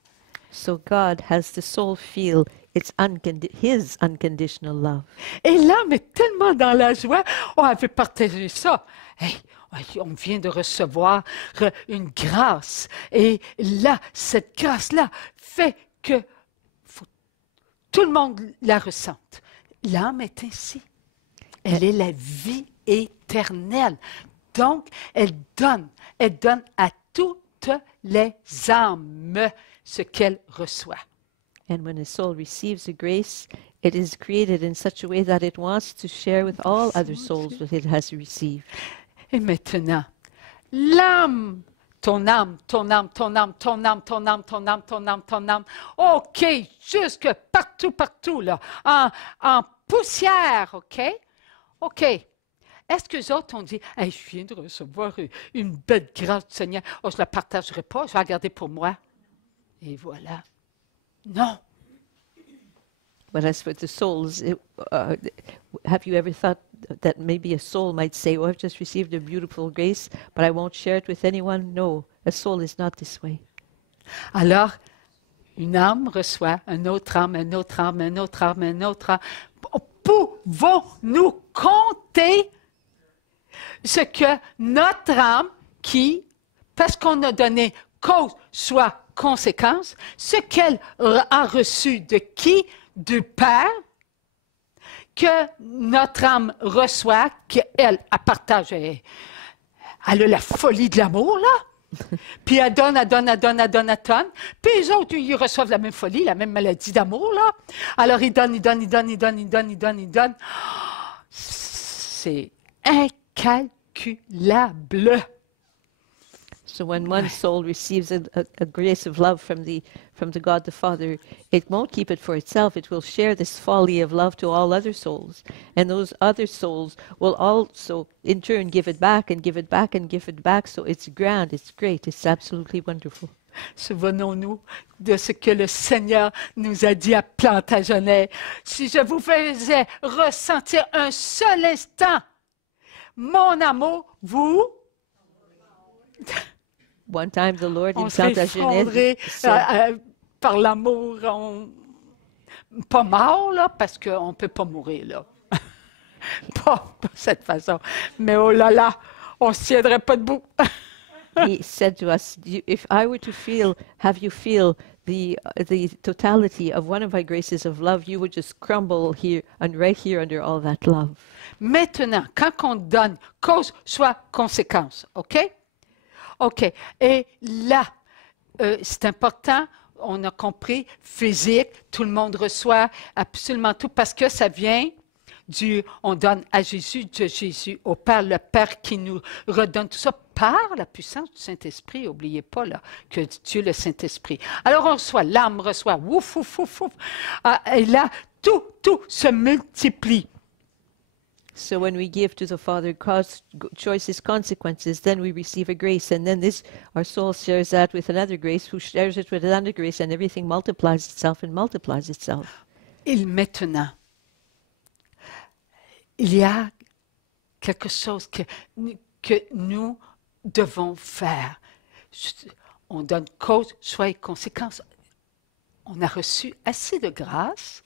So God has the soul feel His unconditional love. Et l'âme est tellement dans la joie. Oh, elle veut partager ça. Hey, on vient de recevoir une grâce. Et là, cette grâce-là fait que tout le monde la ressente. L'âme est ainsi. Elle est la vie éternelle. Donc, elle donne à toutes les âmes ce qu'elle reçoit. And when a soul receives a grace, it is created in such a way that it wants to share with all other souls what it has received. Et maintenant, l'âme, ton âme, ton âme, ton âme, ton âme, ton âme, ton âme, ton âme, ton âme, OK, jusque partout, là, en poussière, OK? OK. Est-ce que les autres ont dit, hey, je viens de recevoir une belle grâce du Seigneur, oh, je ne la partagerai pas, je vais la garder pour moi. Et voilà. Non. But as for the souls, have you ever thought that maybe a soul might say, oh, I've just received a beautiful grace, but I won't share it with anyone? No, a soul is not this way. Alors, une âme reçoit une autre âme, une autre âme, une autre âme, une autre âme. Pouvons-nous compter ce que notre âme, qui, parce qu'on a donné cause, soit conséquence, ce qu'elle a reçu de qui? Du Père, que notre âme reçoit, qu'elle partage. Elle a la folie de l'amour, là. Puis elle donne. Puis les autres, ils reçoivent la même folie, la même maladie d'amour, là. Alors ils donnent. c'est incalculable. So when one soul receives a grace of love from the God the Father, it won't keep it for itself. It will share this folly of love to all other souls. And those other souls will also in turn give it back and give it back and give it back. So it's grand, it's great, it's absolutely wonderful. Souvenons-nous de ce que le Seigneur nous a dit à Plantagenet. Si je vous faisais ressentir un seul instant mon amour, vous... One time the Lord on in serait Plantagenet effondré said, par l'amour. Pas mort, là, parce qu'on ne peut pas mourir, là. pas de cette façon. Mais oh là là, on ne se tiendrait pas debout. he said to us, if I were to have you feel the totality of one of my graces of love, you would just crumble here and right here under all that love. Maintenant, quand on donne cause soit conséquence, OK? OK. Et là, c'est important, on a compris, physique, tout le monde reçoit absolument tout parce que ça vient on donne à Jésus, de Jésus au Père, le Père qui nous redonne tout ça par la puissance du Saint-Esprit. N'oubliez pas là, que Dieu, le Saint-Esprit. Alors on reçoit, l'âme reçoit, ouf, ouf, ouf, ouf. Et là, tout se multiplie. So when we give to the Father choices, consequences, then we receive a grace. And then our soul shares that with another grace, who shares it with another grace, and everything multiplies itself and multiplies itself. Et maintenant, il y a quelque chose que nous devons faire. On donne cause, choix et conséquence. On a reçu assez de grâce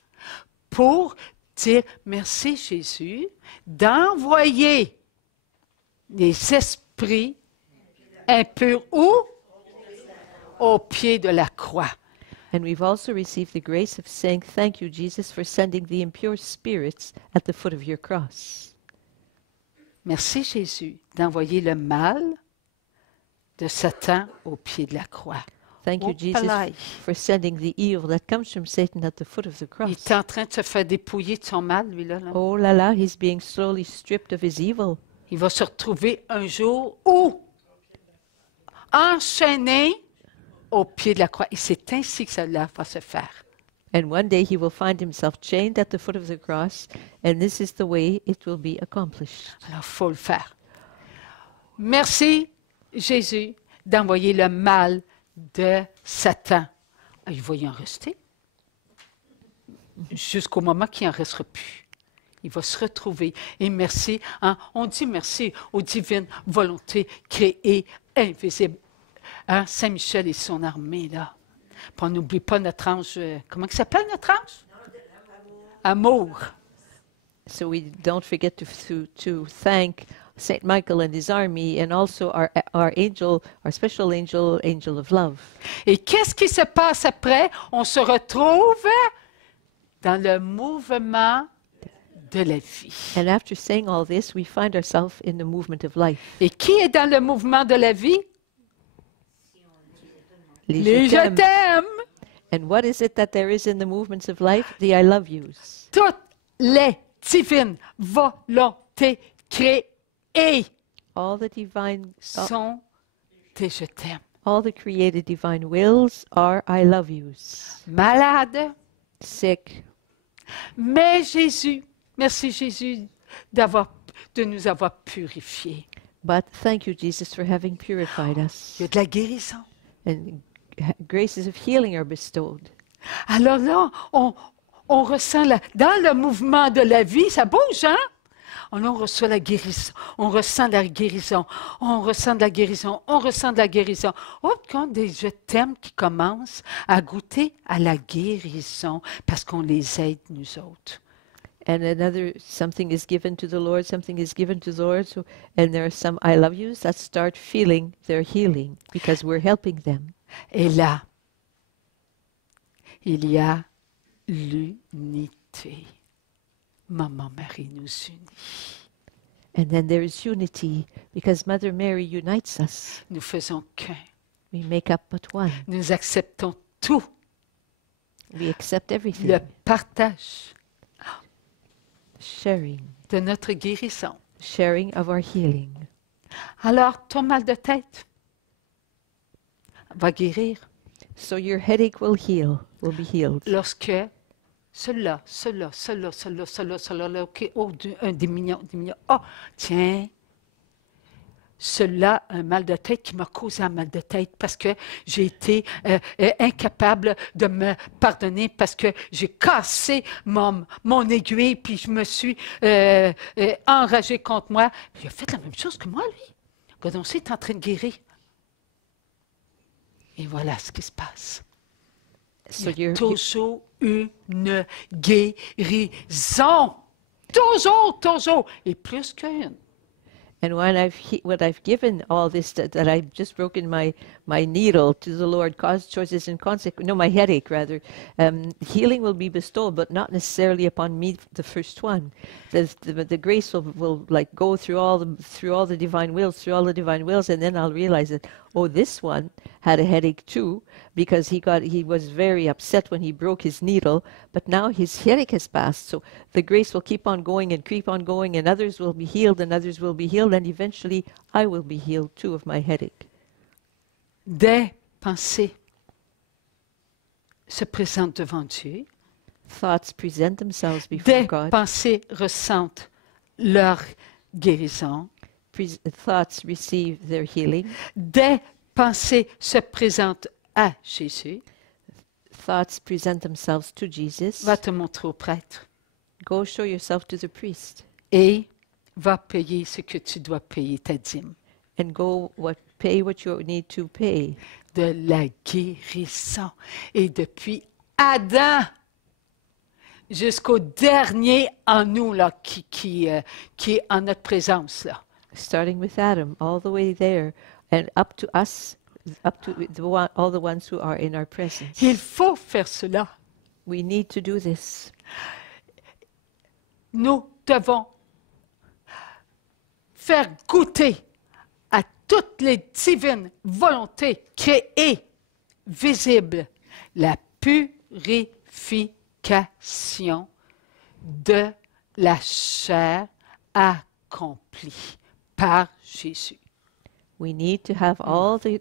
pour dire merci Jésus d'envoyer les esprits impurs où? Au pied de la croix. And we've also received the grace of saying, thank you, Jesus, for sending the impure spirits at the foot of your cross. Merci Jésus d'envoyer le mal de Satan au pied de la croix. Thank you, Jesus, for sending the evil that comes from Satan at the foot of the cross. Il est en train de se faire dépouiller de son mal, lui-là. Là. Oh là là, he's being slowly stripped of his evil. Il va se retrouver un jour où? Enchaîné au pied de la croix. Et c'est ainsi que cela va se faire. And one day he will find himself chained at the foot of the cross, and this is the way it will be accomplished. Alors, il faut le faire. Merci, Jésus, d'envoyer le mal de Satan. Il va y en rester jusqu'au moment qu'il n'en restera plus. Il va se retrouver. Et merci, hein, on dit merci aux divines volontés créées, invisibles. Hein, Saint-Michel et son armée, là. Puis on n'oublie pas notre ange. Comment il s'appelle, notre ange? Amour. So we don't forget to thank Saint Michael and his army, and also our angel, our special angel, angel of love. Et qu'est-ce qui se passe après? On se retrouve dans le mouvement de la vie. And after saying all this, we find ourselves in the movement of life. Et qui est dans le mouvement de la vie? Les je t'aime. And what is it that there is in the movements of life? The I love yous. Toutes les divines volontés créées All the divine sont des je t'aime. All the created divine wills are I love yous. Malade, sick. Mais Jésus, merci Jésus de nous avoir purifiés. But thank you, Jesus, for having purified us. Il y a de la guérison. And graces of healing are bestowed. Alors là, on ressent dans le mouvement de la vie, ça bouge, hein? On reçoit la guérison, on ressent la guérison, on ressent de la guérison, on ressent de la guérison. Oh, quand des je t'aime qui commencent à goûter à la guérison parce qu'on les aide, nous autres. And something is given to the Lord, something is given to the Lord, and there are some I love yous that start feeling their healing because we're helping them. Et là, il y a l'unité. Maman Marie nous unit. And then there is unity because Mother Mary unites us. Nous faisons qu'un. We make up but one. Nous acceptons tout. We accept everything. Le partage. Sharing. De notre guérison. sharing of our healing. Alors, ton mal de tête va guérir So your headache will be healed. lorsque cela, OK, oh, des millions, oh, tiens, cela, un mal de tête qui m'a causé un mal de tête parce que j'ai été incapable de me pardonner parce que j'ai cassé mon aiguille puis je me suis enragé contre moi. Il a fait la même chose que moi, lui. Godonci est en train de guérir. Et voilà ce qui se passe. So Il y a you're- toujours une guérison. Toujours. Et plus qu'une. And when I've given all this, that I've just broken my needle to the Lord, cause choices and consequences, no, my headache rather, healing will be bestowed, but not necessarily upon me, the first one. The grace will like go through all the divine wills, and then I'll realize that, oh, this one had a headache too, because he was very upset when he broke his needle, but now his headache has passed. So the grace will keep on going, and others will be healed, and eventually I will be healed too of my headache. Des pensées se présentent devant Dieu. Thoughts present themselves before Des God. pensées ressentent leur guérison. Thoughts receive their healing. Des pensées se présentent à Jésus. Thoughts present themselves to Jesus. Va te montrer au prêtre Go show yourself to the priest, et va payer ce que tu dois payer, ta dîme. and pay what you need to pay. De la guérison. Et depuis Adam jusqu'au dernier en nous, là, qui est en notre présence, là. Starting with Adam, all the way there, and up to us, up to all the ones who are in our presence. Il faut faire cela. We need to do this. Nous devons faire goûter à toutes les divines volontés créées, visibles, la purification de la chair accomplie par Jésus. We need to have all the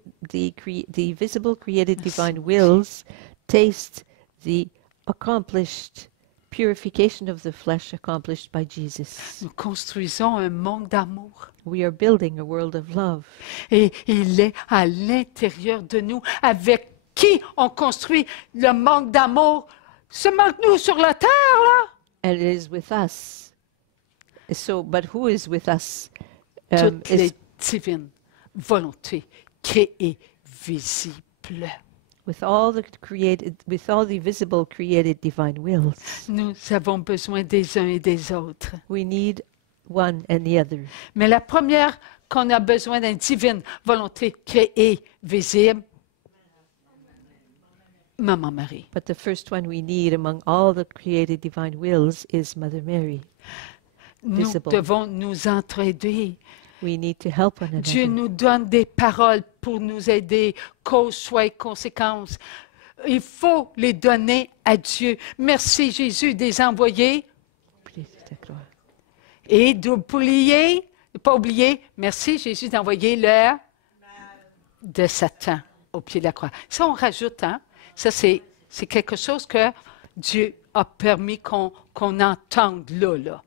visible created divine wills taste the accomplished purification of the flesh accomplished by Jesus. Nous construisons un monde d'amour. We are building a world of love. Et il est à l'intérieur de nous. Avec qui on construit le monde d'amour? Seulement nous sur la terre, là? And it is with us. So, but who is with us? Toutes Is les divines volontés créées, visibles. with all the visible created divine wills. Nous avons besoin des uns et des autres. We need one and the other. Mais la première qu'on a besoin d'une divine volonté créée, visible, Maman Marie. But the first one we need among all the created divine wills is Mother Mary. Nous Visible. devons nous entraider. We need to help one Dieu another. nous donne des paroles pour nous aider, cause, choix et conséquences. Il faut les donner à Dieu. Merci Jésus de les envoyer. Et d'oublier, pas oublier, merci Jésus d'envoyer l'heure de Satan au pied de la croix. Ça, on rajoute, hein? Ça, c'est quelque chose que Dieu a permis qu'on entende là.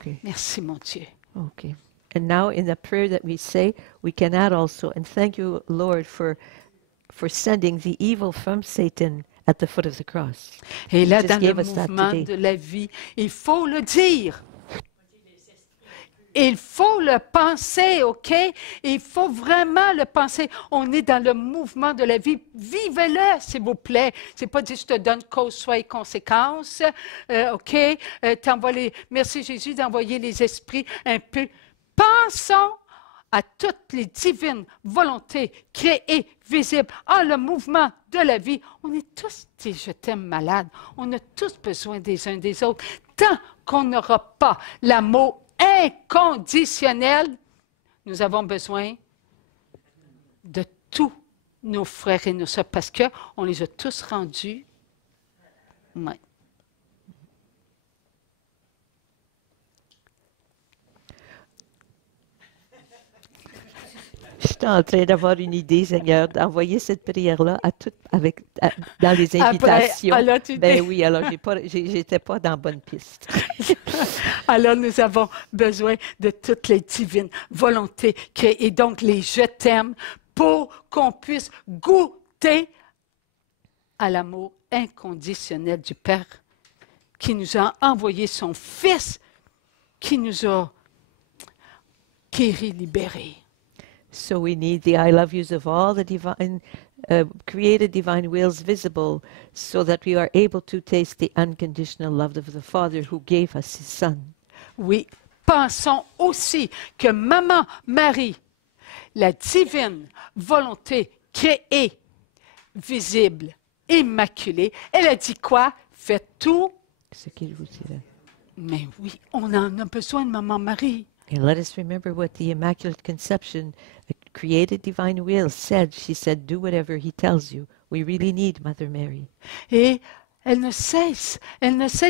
Okay. Merci, mon Dieu. Okay. And now in the prayer that we say, we can add also, and thank you, Lord, for sending the evil from Satan at the foot of the cross. Et là, just dans le gave us that mouvement today. de la vie, il faut le dire. Il faut le penser, OK? Il faut vraiment le penser. On est dans le mouvement de la vie. Vivez-le, s'il vous plaît. C'est pas dire je te donne cause, soit et conséquences. OK? Merci Jésus d'envoyer les esprits un peu. Pensons à toutes les divines volontés créées, visibles, en le mouvement de la vie. On est tous des je t'aime malades. On a tous besoin des uns des autres. Tant qu'on n'aura pas l'amour inconditionnel, nous avons besoin de tous nos frères et nos sœurs parce qu'on les a tous rendus. Ouais. J'étais en train d'avoir une idée, Seigneur, d'envoyer cette prière-là dans les Après, invitations. alors tu Ben dis, oui, alors j'étais pas dans la bonne piste. alors nous avons besoin de toutes les divines volontés créées, et donc les je t'aime, pour qu'on puisse goûter à l'amour inconditionnel du Père qui nous a envoyé son Fils, qui nous a guéris, libérés. So we need the I love yous of all the divine, created divine wills visible so that we are able to taste the unconditional love of the Father who gave us his Son. Oui, pensons aussi que Maman Marie, la divine volonté créée, visible, immaculée, elle a dit quoi? Faites tout. Ce qu'il vous dira. Mais oui, on en a besoin de Maman Marie. And let us remember what the Immaculate Conception, the created divine will, said. She said, do whatever he tells you. We really need Mother Mary. Et elle ne cesse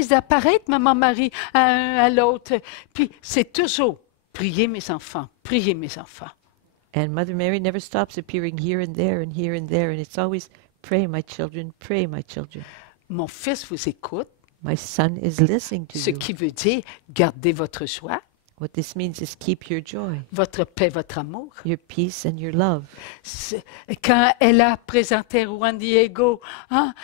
d'apparaître, Maman Marie, à un, à l'autre. Puis c'est toujours, priez mes enfants, priez mes enfants. And Mother Mary never stops appearing here and there and here and there. And it's always, pray my children, pray my children. Mon fils vous écoute, My son is listening to ce you. qui veut dire gardez votre joie, What this means is keep your joy, votre paix, votre amour. your peace and your love. Quand elle a présenté Juan Diego, hein,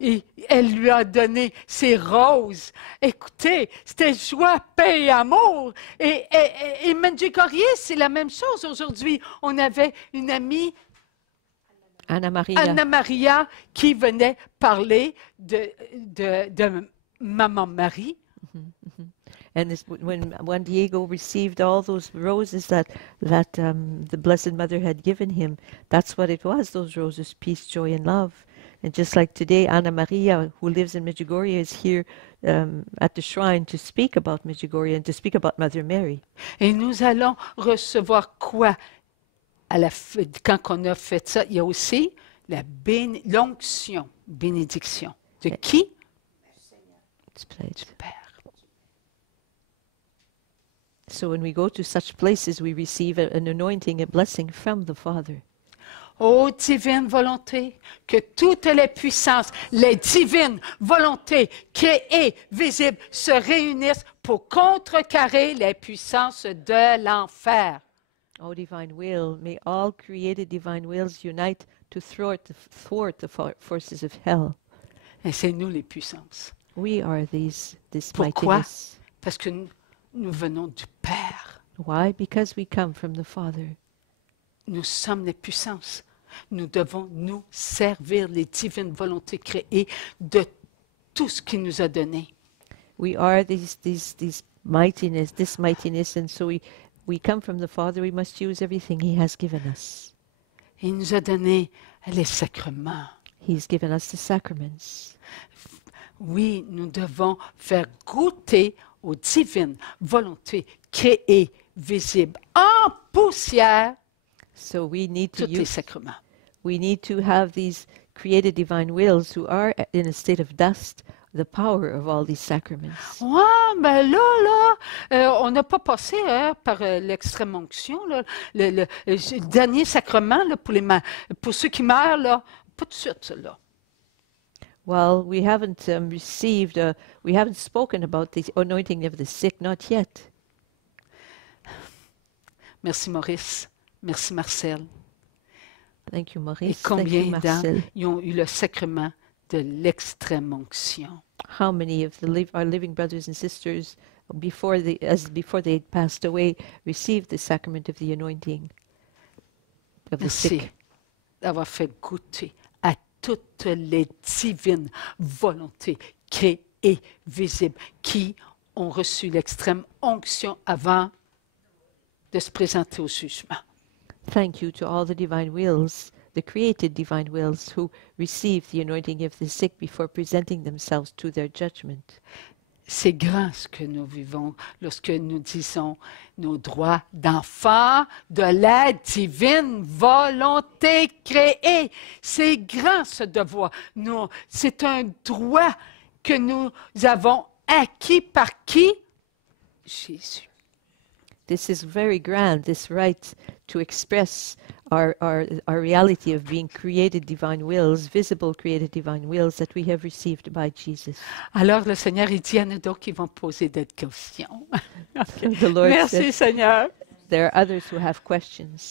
et elle lui a donné ses roses. Écoutez, c'était joie, paix et amour. Et Medjugorje, c'est la même chose aujourd'hui. On avait une amie, Anna Maria. Anna Maria, qui venait parler de Maman Marie. And this, when Juan Diego received all those roses that the Blessed Mother had given him, that's what it was, those roses, peace, joy, and love. And just like today, Anna Maria, who lives in Medjugorje, is here at the shrine to speak about Medjugorje and to speak about Mother Mary. Et nous allons recevoir quoi quand on a fait ça? Il y a aussi l'onction, bénédiction. De qui? It's played. Père. So when we go to such places, we receive an anointing, a blessing from the Father. Ô divine volonté, que toutes les puissances, les divines volontés créées, visibles, se réunissent pour contrecarrer les puissances de l'enfer. O divine will, may all created divine wills unite to thwart the forces of hell. Et c'est nous les puissances. We are this Pourquoi? mightiness. Parce que nous venons du Père. Why? Because we come from the Father. Nous sommes les puissances. Nous devons nous servir les divines volontés créées de tout ce qu'il nous a donné. We are this mightiness, and so we come from the Father. We must use everything He has given us. Il nous a donné les sacrements. He's given us the sacraments. Oui, nous devons faire goûter aux divines volontés créées, visibles, en poussière, So we need to tous les use. sacrements. We need to have these created divine wills who are in a state of dust, the power of all these sacraments. Ouais, ben là, on n'a pas passé par l'extrême onction, là, le dernier sacrement là, pour ceux qui meurent, là, pas tout de suite, ça, là. Well, we haven't we haven't spoken about the anointing of the sick, not yet. Merci Maurice, merci Marcel. Thank you, Et Maurice. Thank combien you, d'âmes Marcel. ils ont eu le sacrement de l'extrême onction? How many of our living brothers and sisters, before they had passed away, received the sacrament of the anointing of the Merci sick? d'avoir fait goûter à toutes les divines volontés créées, visibles, qui ont reçu l'extrême onction avant de se présenter au jugement. Thank you to all the divine wills, the created divine wills, who received the anointing of the sick before presenting themselves to their judgment. C'est grand ce que nous vivons lorsque nous disons nos droits d'enfants de la divine volonté créée. C'est grand ce devoir. C'est un droit que nous avons acquis par qui? Jésus. this is very grand, this right to express our reality of being created divine wills, visible created divine wills that we have received by Jesus. Alors le Seigneur, il dit à nous d'autres qui vont poser des questions. The Lord Merci said, Seigneur. there are others who have questions.